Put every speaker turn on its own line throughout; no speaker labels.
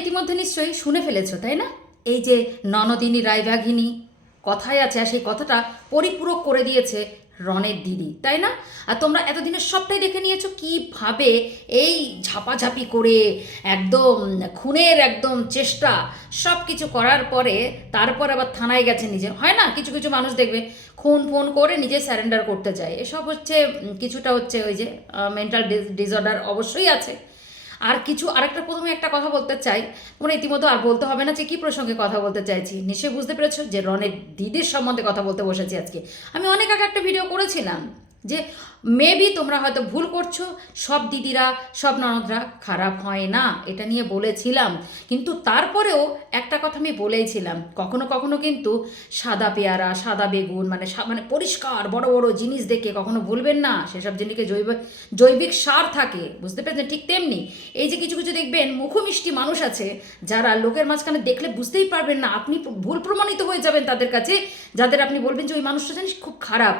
ইতিমধ্যে নিশ্চয়ই শুনে ফেলেছো, তাই না? এই যে ননদিনী রায়বাঘিনী কথায় আছে আর সেই কথাটা পরিপূরক করে দিয়েছে রনের দিদি, তাই না? আর তোমরা এতদিনের সবটাই দেখে নিয়েছো কীভাবে এই ঝাপাঝাপি করে একদম খুনের একদম চেষ্টা সব কিছু করার পরে তারপর আবার থানায় গেছে নিজে হয় না? কিছু কিছু মানুষ দেখবে খুন ফোন করে নিজে স্যারেন্ডার করতে চায় এসব হচ্ছে কিছুটা হচ্ছে ওই যে মেন্টাল ডিসঅর্ডার অবশ্যই আছে। আর কিছু আর একটা প্রথমে একটা কথা বলতে চাই। মানে ইতিমধ্যে আর বলতে হবে না যে কী প্রসঙ্গে কথা বলতে চাইছি। নিশ্চয়ই বুঝতে পেরেছ যে রনের দিদির সম্বন্ধে কথা বলতে বসেছি আজকে। আমি অনেক আগে একটা ভিডিও করেছিলাম। যে মেবি তোমরা হয়তো ভুল করছ, সব দিদিরা, সব ননদরা খারাপ হয় না, এটা নিয়ে বলেছিলাম। কিন্তু তারপরেও একটা কথা আমি বলেইছিলাম, কখনো কখনো কিন্তু সাদা পেয়ারা, সাদা বেগুন মানে মানে পরিষ্কার বড় বড় জিনিস দেখে কখনো ভুলবেন না, সেসব জিনিসকে জৈব, জৈবিক সার থাকে, বুঝতে পেরেছেন? ঠিক তেমনি এই যে কিছু কিছু দেখবেন মুখমিষ্টি মানুষ আছে, যারা লোকের মাঝখানে দেখলে বুঝতেই পারবেন না, আপনি ভুল প্রমাণিত হয়ে যাবেন তাদের কাছে, যাদের আপনি বলবেন যে ওই মানুষটা জানিস খুব খারাপ।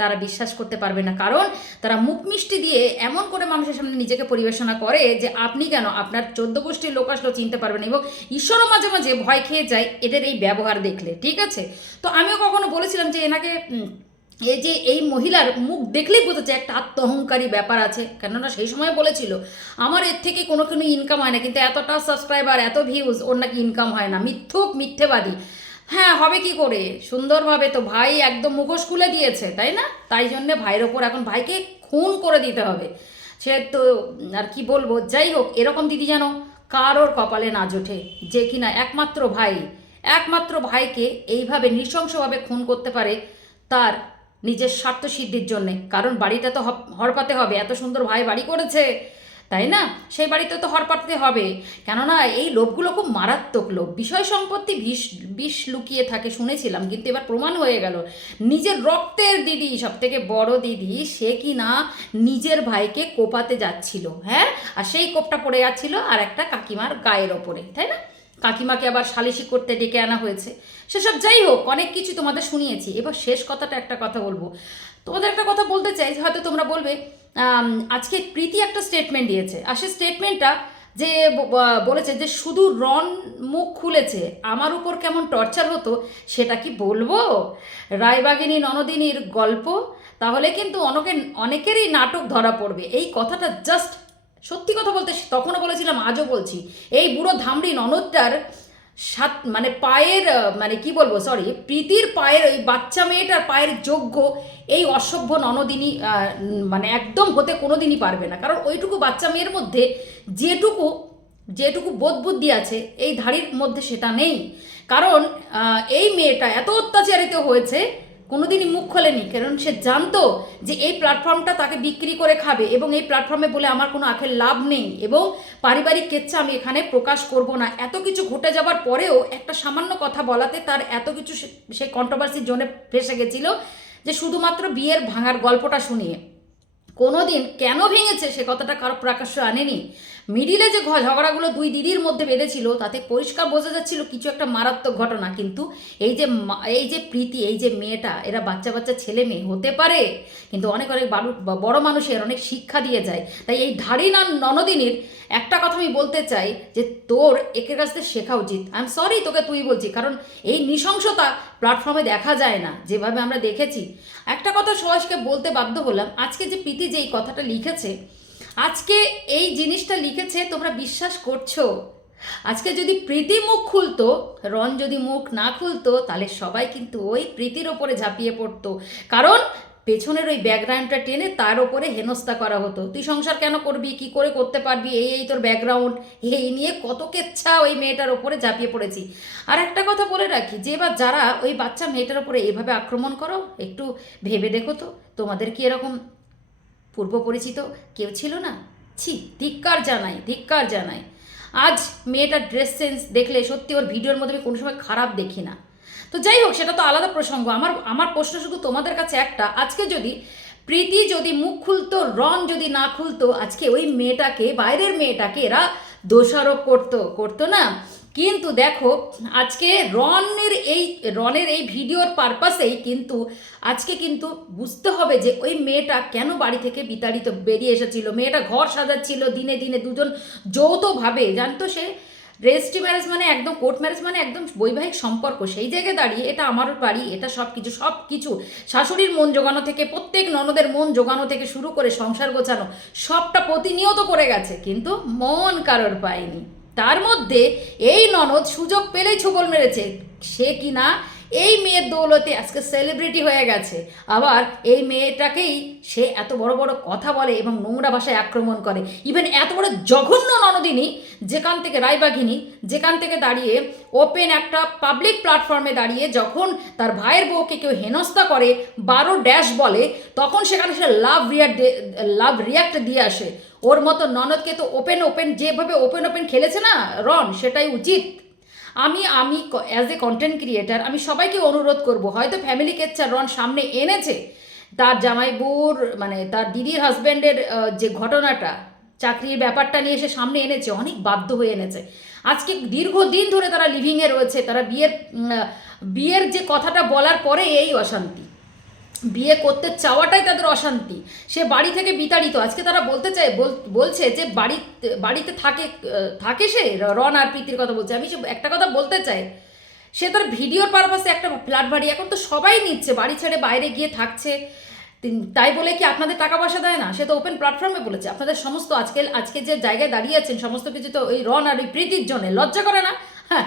তারা বিশ্বাস করতে পারবে না। কারণ তারা মুখ মিষ্টি দিয়ে এমন করে মানুষের সামনে নিজেকে পরিবেশনা করে যে আপনি কেন আপনার চোদ্দ গোষ্ঠীর লোক আসলেও চিনতে পারবেন এবং ঈশ্বরও মাঝে মাঝে ভয় খেয়ে যায় এদের এই ব্যবহার দেখলে, ঠিক আছে? তো আমিও কখনো বলেছিলাম যে এনাকে এই যে এই মহিলার মুখ দেখলেই বোঝা যায় একটা আত্মহংকারী ব্যাপার আছে। কেননা সেই সময় বলেছিল, আমার এর থেকে কোনো কোনো ইনকাম হয় না, কিন্তু এতটা সাবস্ক্রাইবার এত ভিউজ ওর নাকি ইনকাম হয় না। মিথ্যুক, মিথ্যেবাদী। হ্যাঁ হবে কি করে? সুন্দরভাবে তো ভাই একদম মুখোশ খুলে দিয়েছে, তাই না? তাই জন্যে ভাইয়ের ওপর এখন ভাইকে খুন করে দিতে হবে। সে তো, আর কি বলব? যাই হোক, এরকম দিদি যেন কারোর কপালে না জোটে যে কিনা একমাত্র ভাই, একমাত্র ভাইকে এইভাবে নৃশংসভাবে খুন করতে পারে তার নিজের স্বার্থ সিদ্ধির জন্যে। কারণ বাড়িটা তো হরপাতে হবে। এত সুন্দর ভাই বাড়ি করেছে। তাই না? সেই বাড়িতে তো হরপাটতে হবে। কেননা এই লোভগুলো খুব মারাত্মক লোভ বিষয় সম্পত্তি বিষ বিষ লুকিয়ে থাকে, শুনেছিলাম। কিন্তু এবার প্রমাণ হয়ে গেল। নিজের রক্তের দিদি সব থেকে বড় দিদি, সে কি না নিজের ভাইকে কোপাতে যাচ্ছিল হ্যাঁ? আর সেই কোপটা পড়ে যাচ্ছিল আর একটা কাকিমার গায়ের ওপরে, তাই না? কাকিমাকে আবার সালিশি করতে ডেকে আনা হয়েছে। সেসব যাই হোক, অনেক কিছু তোমাদের শুনিয়েছি। এবার শেষ কথাটা একটা কথা বলব। তোমাদের একটা কথা বলতে চাই, হয়তো তোমরা বলবে আজকে প্রীতি একটা স্টেটমেন্ট দিয়েছে। আর সেই স্টেটমেন্টটা যে বলেছে যে শুধু রন মুখ খুলেছে, আমার উপর কেমন টর্চার হতো, সেটা কি বলব? রায়বাগিনী ননদিনীর গল্প, তাহলে কিন্তু অনেকে, অনেকেরই নাটক ধরা পড়বে। এই কথাটা জাস্ট সত্যি কথা বলতে, তখনও বলেছিলাম, আজও বলছি। এই বুড়ো ধামড়ি ননদটার সাত মানে পায়ের মানে কি বলব সরি প্রীতির পায়ের ওই বাচ্চা মেয়েটার পায়ের যোগ্য এই অসভ্য ননদিনী মানে একদম হতে কোনোদিনই পারবে না। কারণ ওইটুকু বাচ্চা মেয়ের মধ্যে যেটুকু যেটুকু বোধ বুদ্ধি আছে, এই ধাড়ির মধ্যে সেটা নেই। কারণ এই মেয়েটা এত অত্যাচারিত হয়েছে কোনোদিনই মুখ খোলেনি, কারণ সে জানতো যে এই প্ল্যাটফর্মটা তাকে বিক্রি করে খাবে এবং এই প্ল্যাটফর্মে বলে আমার কোনো আখের লাভ নেই এবং পারিবারিক কেচ্ছা আমি এখানে প্রকাশ করব না। এত কিছু ঘটে যাবার পরেও একটা সামান্য কথা বলাতে তার এত কিছু সে- কন্ট্রোভার্সির জন্য ফেসে গেছিল যে শুধুমাত্র বিয়ের ভাঙার গল্পটা শুনিয়ে। কোনোদিন কেন ভেঙেছে সে কথাটা কারও প্রকাশ্য আনেনি? মিডিলে যে ঝগড়াগুলো দুই দিদির মধ্যে বেঁধেছিল, তাতে পরিষ্কার বোঝা যাচ্ছিল কিছু একটা মারাত্মক ঘটনা। কিন্তু এই যে এই যে প্রীতি, এই যে মেয়েটা, এরা বাচ্চা বাচ্চা ছেলে মেয়ে হতে পারে, কিন্তু অনেক অনেক বাড়ু- মানুষের অনেক শিক্ষা দিয়ে যায়। তাই এই না ননদিনীর একটা কথা আমি বলতে চাই, যে তোর একের কাছ থেকে শেখা উচিত। আই এম সরি তোকে তুই বলছি, কারণ এই নৃশংসতা প্ল্যাটফর্মে দেখা যায় না, যেভাবে আমরা দেখেছি। একটা কথা সবাইকে বলতে বাধ্য হলাম, আজকে যে প্রীতি যে এই কথাটা লিখেছে আজকে এই জিনিসটা লিখেছে, তোমরা বিশ্বাস করছ? আজকে যদি প্রীতি মুখ খুলতো, রন যদি মুখ না খুলতো, তাহলে সবাই কিন্তু ওই প্রীতির ওপরে ঝাঁপিয়ে পড়তো। কারণ পেছনের ওই ব্যাকগ্রাউন্ডটা টেনে তার ওপরে হেনস্থা করা হতো। তুই সংসার কেন করবি? কি করে করতে পারবি? এই এই তোর ব্যাকগ্রাউন্ড, এই নিয়ে কত কেচ্ছা ওই মেয়েটার ওপরে ঝাঁপিয়ে পড়েছি। আর একটা কথা বলে রাখি, যে এবার যারা ওই বাচ্চা মেয়েটার ওপরে এভাবে আক্রমণ করো, একটু ভেবে দেখো তো, তোমাদের কি এরকম পূর্ব পরিচিত কেউ ছিল না? ছি, ধিক্কার জানাই ধিক্কার জানাই। আজ মেয়েটার ড্রেস সেন্স দেখলে সত্যি ওর ভিডিওর মধ্যে আমি কোনো সময় খারাপ দেখি না। তো যাই হোক, সেটা তো আলাদা প্রসঙ্গ। আমার আমার প্রশ্ন শুধু তোমাদের কাছে একটা। আজকে যদি প্রীতি যদি মুখ খুলতো রন যদি না খুলতো, আজকে ওই মেয়েটাকে, বাইরের মেয়েটাকে এরা দোষারোপ করতো করতো না? কিন্তু দেখো, আজকে রনের এই রনের এই ভিডিওর পারপাসেই কিন্তু আজকে কিন্তু বুঝতে হবে যে ওই মেয়েটা কেন বাড়ি থেকে বিতাড়িত বেরিয়ে এসেছিল। মেয়েটা ঘর সাজাচ্ছিল, দিনে দিনে দুজন যৌথভাবে, জানতো সে? রেজিস্ট্রি ম্যারেজ মানে একদম, কোর্ট ম্যারেজ মানে একদম বৈবাহিক সম্পর্ক। সেই জায়গায় দাঁড়িয়ে এটা আমার বাড়ি, এটা সব কিছু সব কিছু শাশুড়ির মন জোগানো থেকে, প্রত্যেক ননদের মন জোগানো থেকে শুরু করে সংসার গোছানো, সবটা প্রতিনিয়ত করে গেছে। কিন্তু মন কারোর পায়নি। তার মধ্যে এই ননদ সুযোগ পেলেই ছবল মেরেছে। সে কি না এই মেয়ের দৌলতে আজকে সেলিব্রিটি হয়ে গেছে। আবার এই মেয়েটাকেই সে এত বড় বড় কথা বলে এবং নোংরা ভাষায় আক্রমণ করে। ইভেন এত বড় জঘন্য ননদিনী, যেখান থেকে রায়বাঘিনী, যেখান থেকে দাঁড়িয়ে ওপেন একটা পাবলিক প্ল্যাটফর্মে দাঁড়িয়ে যখন তার ভাইয়ের বউকে কেউ হেনস্থা করে, বারো ড্যাশ বলে, তখন সেখানে সে লাভ রিয়াক্ট লাভ রিয়াক্ট দিয়ে আসে। ওর মতো ননদকে তো ওপেন ওপেন যেভাবে ওপেন ওপেন খেলেছে না, রন, সেটাই উচিত। আমি আমি অ্যাজ এ কন্টেন্ট ক্রিয়েটার আমি সবাইকে অনুরোধ করব, হয়তো ফ্যামিলি কেচ্চার রন সামনে এনেছে, তার জামাই বউর মানে তার দিদির হাজব্যান্ডের যে ঘটনাটা, চাকরির ব্যাপারটা নিয়ে এসে সামনে এনেছে, অনেক বাধ্য হয়ে এনেছে। আজকে দীর্ঘদিন ধরে তারা লিভিংয়ে রয়েছে, তারা বিয়ের বিয়ের যে কথাটা বলার পরে এই অশান্তি। বিয়ে করতে চাওয়াটাই তাদের অশান্তি। সে বাড়ি থেকে বিতাড়িত। আজকে তারা বলতে চায় বলছে যে বাড়িতে বাড়িতে থাকে থাকে সে? রন আর প্রীতির কথা বলছে। আমি একটা কথা বলতে চাই। সে তার ভিডিওর পারপাসে একটা ফ্ল্যাট বাড়ি, এখন তো সবাই নিচ্ছে, বাড়ি ছেড়ে বাইরে গিয়ে থাকছে। তাই বলে কি আপনাদের টাকা পয়সা দেয় না? সে তো ওপেন প্ল্যাটফর্মে বলেছে। আপনাদের সমস্ত আজকে আজকে যে জায়গায় দাঁড়িয়ে আছেন, সমস্ত কিছু তো ওই রন আর ওই প্রীতির জন্য। লজ্জা করে না? হ্যাঁ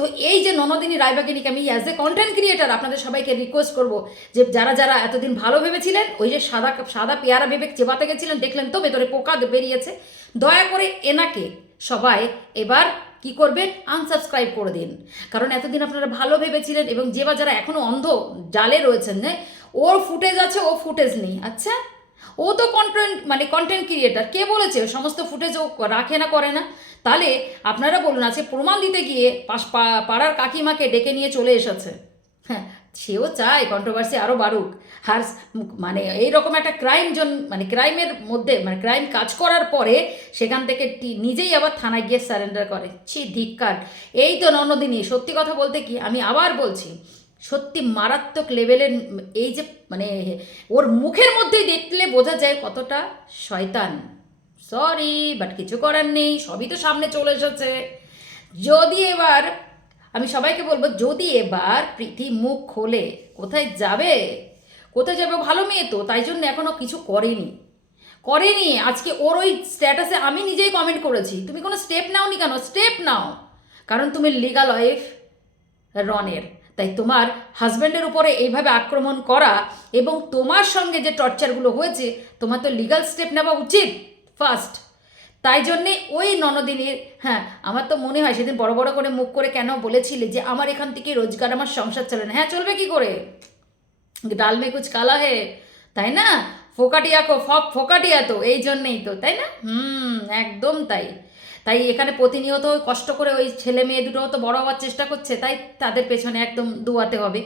তো এই যে ননদিনী রায়বাগিনীকে আমি অ্যাজ এ কন্টেন্ট ক্রিয়েটার আপনাদের সবাইকে রিকোয়েস্ট করব যে যারা যারা এতদিন ভালো ভেবেছিলেন, ওই যে সাদা সাদা পেয়ারা ভেবে চেবাতে গেছিলেন, দেখলেন তো ভেতরে পোকা বেরিয়েছে। দয়া করে এনাকে সবাই এবার কি করবেন? আনসাবস্ক্রাইব করে দিন। কারণ এতদিন আপনারা ভালো ভেবেছিলেন এবং যে বা যারা এখনও অন্ধ, জালে রয়েছেন না ওর ফুটেজ আছে ও ফুটেজ নেই। আচ্ছা? ও তো কন্টেন্ট মানে কন্টেন্ট ক্রিয়েটার কে বলেছে? সমস্ত ফুটেজ ও রাখে না, করে না। তাহলে আপনারা বলুন, আজকে প্রমাণ দিতে গিয়ে পাশ পাড়ার কাকিমাকে ডেকে নিয়ে চলে এসেছে। হ্যাঁ সেও চায় কন্ট্রোভার্সি আরও বাড়ুক। আর মানে এইরকম একটা ক্রাইম জন মানে ক্রাইমের মধ্যে মানে ক্রাইম কাজ করার পরে সেখান থেকে নিজেই আবার থানায় গিয়ে সারেন্ডার করে। ছি, ধিক্কার। এই তো ননদিনী, সত্যি কথা বলতে কি, আমি আবার বলছি সত্যি মারাত্মক লেভেলের এই যে মানে ওর মুখের মধ্যেই দেখলে বোঝা যায় কতটা শয়তান। সরি বাট কিছু করার নেই, সবই তো সামনে চলে এসেছে। যদি এবার, আমি সবাইকে বলব, যদি এবার প্রীতি মুখ খোলে, কোথায় যাবে? কোথায় যাবে? ভালো মেয়ে তো, তাই জন্য এখনও কিছু করেনি। করেনি, আজকে ওর ওই স্ট্যাটাসে আমি নিজেই কমেন্ট করেছি। তুমি কোনো স্টেপ নাও নি কেন? স্টেপ নাও। কারণ তুমি লিগাল ওয়াইফ রনের তাই তোমার হাজব্যান্ডের উপরে এইভাবে আক্রমণ করা এবং তোমার সঙ্গে যে টর্চারগুলো হয়েছে, তোমার তো লিগাল স্টেপ নেওয়া উচিত ফার্স্ট তাই জন্যে ওই ননদিনীর হ্যাঁ আমার তো মনে হয় সেদিন বড় বড় করে মুখ করে কেন বলেছিলে যে আমার এখান থেকে রোজগার, আমার সংসার চলে না। হ্যাঁ চলবে কি করে? ডাল মে কুচ কালা হে, তাই না? ফোকাটিয়া কো ফক ফোকাটিয়া তো, এই জন্যেই তো, তাই না? হুম, একদম তাই। তাই এখানে প্রতিনিয়ত কষ্ট করে ওই ছেলে মেয়ে দুটো তো বড় হওয়ার চেষ্টা করছে, তাই তাদের পেছনে একদম দুয়াতে হবে।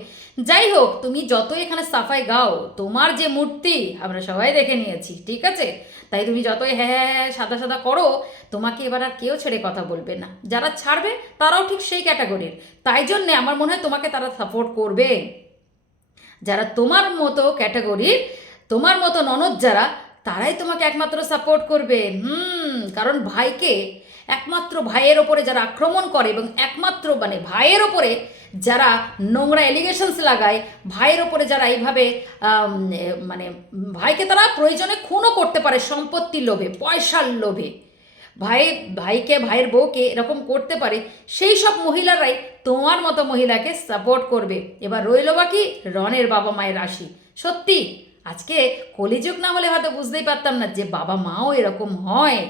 যাই হোক, তুমি যতই এখানে সাফাই গাও, তোমার যে মূর্তি আমরা সবাই দেখে নিয়েছি, ঠিক আছে? তাই তুমি যতই হ্যাঁ হ্যাঁ হ্যাঁ সাদা সাদা করো, তোমাকে এবার আর কেউ ছেড়ে কথা বলবে না। যারা ছাড়বে, তারাও ঠিক সেই ক্যাটাগরির। তাই জন্যে আমার মনে হয় তোমাকে তারা সাপোর্ট করবে। যারা তোমার মতো ক্যাটাগরির, তোমার মতো ননদ যারা, তারাই তোমাকে একমাত্র সাপোর্ট করবে। হুম, কারণ ভাইকে একমাত্র ভাইয়ের ওপরে যারা আক্রমণ করে এবং একমাত্র মানে ভাইয়ের ওপরে যারা নোংরা এলিগেশনস লাগায়, ভাইয়ের ওপরে যারা এইভাবে মানে ভাইকে তারা প্রয়োজনে খুনও করতে পারে সম্পত্তির লোভে, পয়সার লোভে। ভাই, ভাইকে, ভাইয়ের বউকে এরকম করতে পারে, সেই সব মহিলারাই তোমার মতো মহিলাকে সাপোর্ট করবে। এবার রইল বাকি রনের বাবা মায়ের রাশি। সত্যি, আজকে কলিযুগ না হলে হয়তো বুঝতেই পারতাম না যে বাবা মাও এরকম হয়।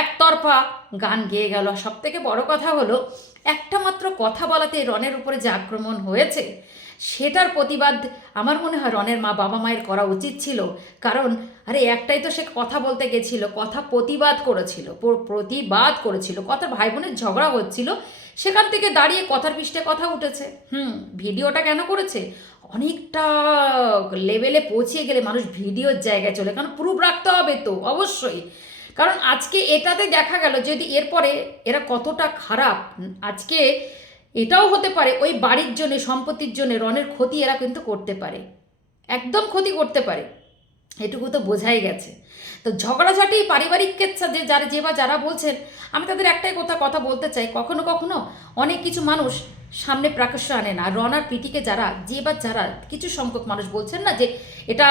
একতরফা গান গেয়ে গেল। সব থেকে বড় কথা হলো, একটা মাত্র কথা বলাতে রনের উপরে যে আক্রমণ হয়েছে, সেটার প্রতিবাদ আমার মনে হয় রনের মা বাবা মায়ের করা উচিত ছিল। কারণ, আরে একটাই তো সে কথা বলতে গেছিল, কথা প্রতিবাদ করেছিল প্রতিবাদ করেছিল, কথা ভাই বোনের ঝগড়া হচ্ছিল, সেখান থেকে দাঁড়িয়ে কথার পৃষ্ঠে কথা উঠেছে। হুম, ভিডিওটা কেন করেছে? অনেকটা লেভেলে পৌঁছিয়ে গেলে মানুষ ভিডিওর জায়গায় চলে, কারণ প্রুফ রাখতে হবে তো, অবশ্যই। কারণ আজকে এটাতে দেখা গেল যদি এরপরে এরা কতটা খারাপ, আজকে এটাও হতে পারে ওই বাড়ির জন্য, সম্পত্তির জন্য রনের ক্ষতি এরা কিন্তু করতে পারে। একদম ক্ষতি করতে পারে। এটুকু তো বোঝাই গেছে। তো ঝগড়াঝাটি, পারিবারিক কেচ্ছা যে যারা যে বা যারা বলছেন, আমি তাদের একটাই কথা কথা বলতে চাই। কখনো কখনো অনেক কিছু মানুষ সামনে প্রাকশ্য আনে না। রনার পিটিকে যারা, যে বা যারা, কিছু সংখ্যক মানুষ বলছেন না যে এটা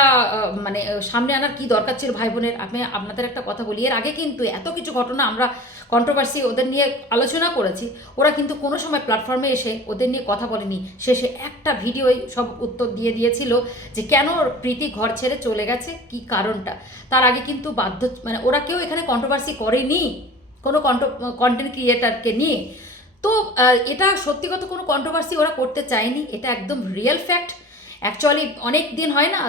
মানে সামনে আনার কি দরকার ছিল ভাই বোনের? আমি আপনাদের একটা কথা বলি, এর আগে কিন্তু এত কিছু ঘটনা আমরা কন্ট্রোভার্সি ওদের নিয়ে আলোচনা করেছি। ওরা কিন্তু কোনো সময় প্ল্যাটফর্মে এসে ওদের নিয়ে কথা বলেনি। শেষে একটা ভিডিওই সব উত্তর দিয়ে দিয়েছিল যে কেন প্রীতি ঘর ছেড়ে চলে গেছে, কি কারণটা? তার আগে কিন্তু বাধ্য মানে ওরা কেউ এখানে কন্ট্রোভার্সি করেনি। কোনো কন্ট কন্টেন্ট ক্রিয়েটারকে নিয়ে। তো এটা সত্যিগত কোনো কন্ট্রোভার্সি ওরা করতে চায়নি, এটা একদম রিয়েল ফ্যাক্ট অ্যাকচুয়ালি অনেক দিন হয় না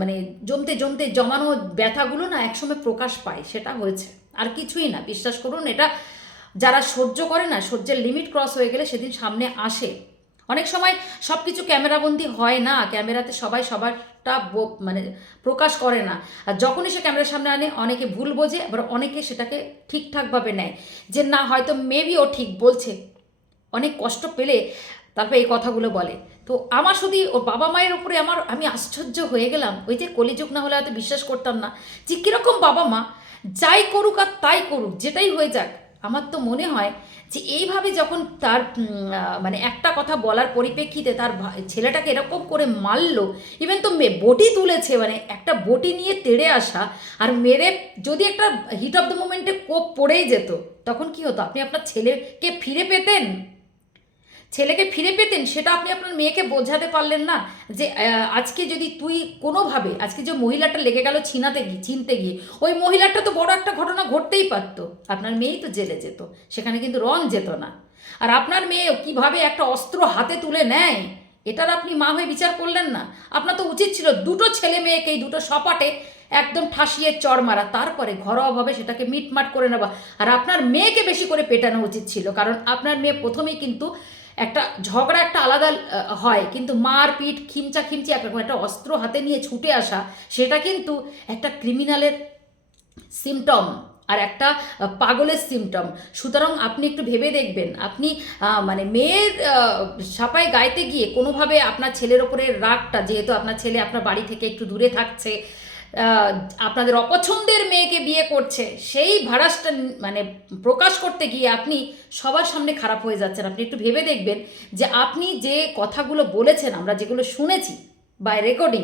মানে জমতে জমতে জমানো ব্যথাগুলো না একসময় প্রকাশ পায়, সেটা হয়েছে। আর কিছুই না, বিশ্বাস করুন, এটা যারা সহ্য করে না, সহ্যের লিমিট ক্রস হয়ে গেলে সেদিন সামনে আসে। অনেক সময় সব কিছু ক্যামেরাবন্দি হয় না, ক্যামেরাতে সবাই সবারটা মানে প্রকাশ করে না। আর যখনই সে ক্যামেরার সামনে আনে, অনেকে ভুল বোঝে, আবার অনেকে সেটাকে ঠিকঠাকভাবে নেয়। যে না, হয়তো মেবি ও ঠিক বলছে। অনেক কষ্ট পেলে তারপরে এই কথাগুলো বলে। তো আমার শুধু ওর বাবা মায়ের উপরে আমার, আমি আশ্চর্য হয়ে গেলাম। ওই যে কলিযুগ না হলে হয়তো বিশ্বাস করতাম না যে কীরকম বাবা মা, যাই করুক আর তাই করুক, যেটাই হয়ে যাক আমার তো মনে হয় যে এইভাবে যখন তার মানে একটা কথা বলার পরিপ্রেক্ষিতে তার ছেলেটাকে এরকম করে মারলো ইভেন তো বটি তুলেছে মানে একটা বটি নিয়ে তেড়ে আসা আর মেরে যদি একটা হিট অফ দ্য মোমেন্টে কোপ পড়েই যেত, তখন কি হতো? আপনি আপনার ছেলেকে ফিরে পেতেন? ছেলেকে ফিরে পেতেন, সেটা আপনি আপনার মেয়েকে বোঝাতে পারলেন না যে আজকে যদি তুই কোনোভাবে, আজকে যে মহিলাটা লেগে গেল ছিনাতে গিয়ে চিনতে গিয়ে, ওই মহিলাটা তো বড় একটা ঘটনা ঘটতেই পারতো। আপনার মেয়েই তো জেলে যেত, সেখানে কিন্তু রন যেত না। আর আপনার মেয়ে কীভাবে একটা অস্ত্র হাতে তুলে নেয়, এটার আপনি মা হয়ে বিচার করলেন না। আপনার তো উচিত ছিল দুটো ছেলে মেয়েকেই দুটো সপাটে একদম ঠাসিয়ে চর মারা, তারপরে ঘরোয়াভাবে সেটাকে মিটমাট করে নেওয়া। আর আপনার মেয়েকে বেশি করে পেটানো উচিত ছিল, কারণ আপনার মেয়ে প্রথমেই কিন্তু একটা ঝগড়া একটা আলাদা হয়। কিন্তু মার পিট খিমচা খিমচি একরকম একটা অস্ত্র হাতে নিয়ে ছুটে আসা, সেটা কিন্তু একটা ক্রিমিনালের সিমটম আর একটা পাগলের সিমটম সুতরাং আপনি একটু ভেবে দেখবেন। আপনি মানে মেয়ের সাপায় গাইতে গিয়ে কোনোভাবে আপনার ছেলের ওপরে রাগটা, যেহেতু আপনার ছেলে আপনার বাড়ি থেকে একটু দূরে থাকছে আপনাদের অপছন্দের মেয়েকে বিয়ে করছে, সেই ভাড়াসটা মানে প্রকাশ করতে গিয়ে আপনি সবার সামনে খারাপ হয়ে যাচ্ছেন। আপনি একটু ভেবে দেখবেন যে আপনি যে কথাগুলো বলেছেন, আমরা যেগুলো শুনেছি বাই রেকর্ডিং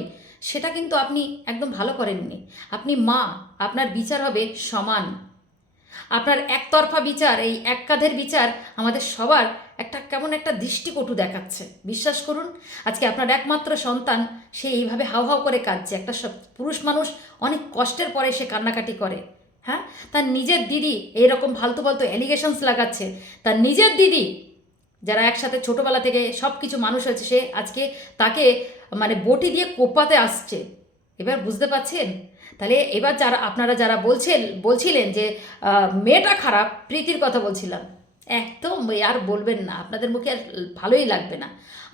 সেটা কিন্তু আপনি একদম ভালো করেননি। আপনি মা, আপনার বিচার হবে সমান। আপনার একতরফা বিচার, এই এক কাঁধের বিচার আমাদের সবার একটা কেমন একটা দৃষ্টিকটু দেখাচ্ছে। বিশ্বাস করুন, আজকে আপনার একমাত্র সন্তান, সে এইভাবে হাও হাও করে কাঁদছে। একটা পুরুষ মানুষ অনেক কষ্টের পরে সে কান্নাকাটি করে হ্যাঁ? তার নিজের দিদি এইরকম ফালতু ফালতু অ্যালিগেশনস লাগাচ্ছে। তার নিজের দিদি, যারা একসাথে ছোটোবেলা থেকে সব কিছু মানুষ হয়েছে, সে আজকে তাকে মানে বটি দিয়ে কোপাতে আসছে। এবার বুঝতে পারছেন? তাহলে এবার যারা, আপনারা যারা বলছেন, বলছিলেন যে মেয়েটা খারাপ, প্রীতির কথা বলছিলাম। একদম আর বলবেন না। আপনাদের মুখে আর ভালোই লাগবে না।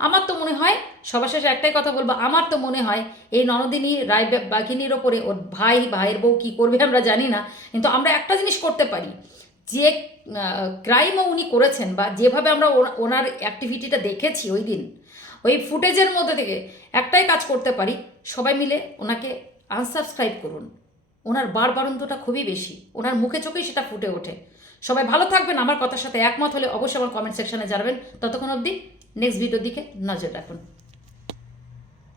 আমার তো মনে হয়, সবার শেষে একটাই কথা বলব, আমার তো মনে হয়, এই ননদিনী, রায় বাঘিনীর ওপরে ওর ভাই, ভাইয়ের বউ কী করবে আমরা জানি না, কিন্তু আমরা একটা জিনিস করতে পারি। যে ক্রাইমও উনি করেছেন বা যেভাবে আমরা ওনার অ্যাক্টিভিটিটা দেখেছি ওই দিন, ওই ফুটেজের মধ্যে থেকে একটাই কাজ করতে পারি, সবাই মিলে ওনাকে আনসাবস্ক্রাইব করুন। ওনার বারবারন্তটা খুবই বেশি, ওনার মুখে চোখেই সেটা ফুটে ওঠে। সবাই ভালো থাকবেন, আমার কথার সাথে একমত হলে অবশ্যই আমার কমেন্ট সেকশনে জানাবেন। ততক্ষণ অবধি নেক্সট ভিডিওর দিকে নজর রাখুন।